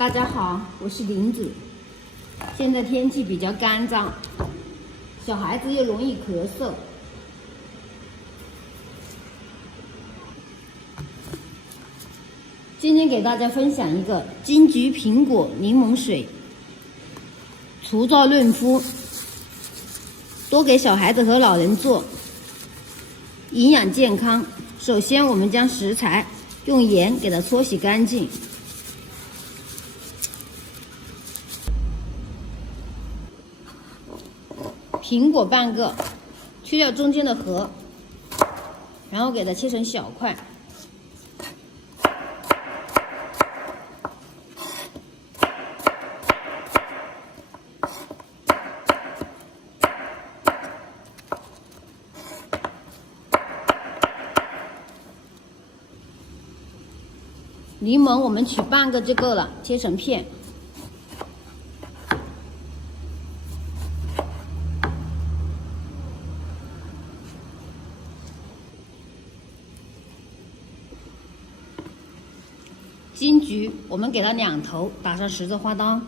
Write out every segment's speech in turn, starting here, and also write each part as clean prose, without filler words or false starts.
大家好，我是林子。现在天气比较干燥，小孩子又容易咳嗽。今天给大家分享一个金桔苹果柠檬水，除燥润肤，多给小孩子和老人做，营养健康。首先，我们将食材用盐给它搓洗干净。苹果半个，去掉中间的核，然后给它切成小块。柠檬我们取半个就够了，切成片。金桔我们给它2头打上10字花刀，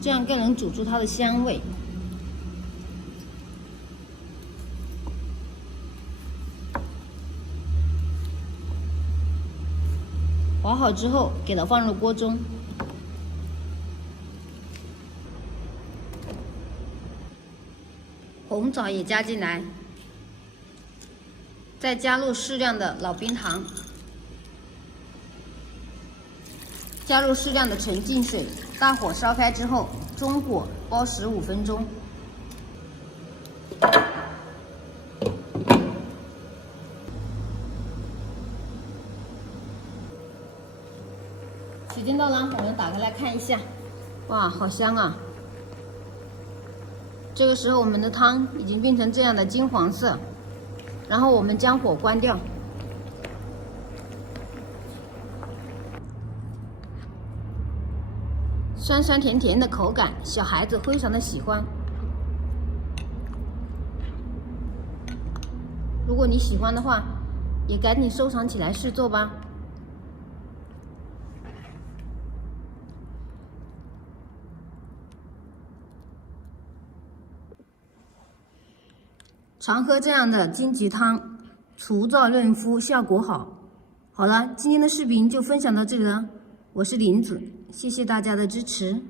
这样更能煮出它的香味。划好之后，给它放入锅中。红枣也加进来，再加入适量的老冰糖，加入适量的纯净水，大火烧开之后，中火煲15分钟。时间到了，我们打开来看一下，哇，好香啊！这个时候我们的汤已经变成这样的金黄色，然后我们将火关掉。酸酸甜甜的口感，小孩子非常的喜欢。如果你喜欢的话，也赶紧收藏起来试做吧。常喝这样的金桔汤，除燥润肤，效果好。好了，今天的视频就分享到这里了，我是林子，谢谢大家的支持。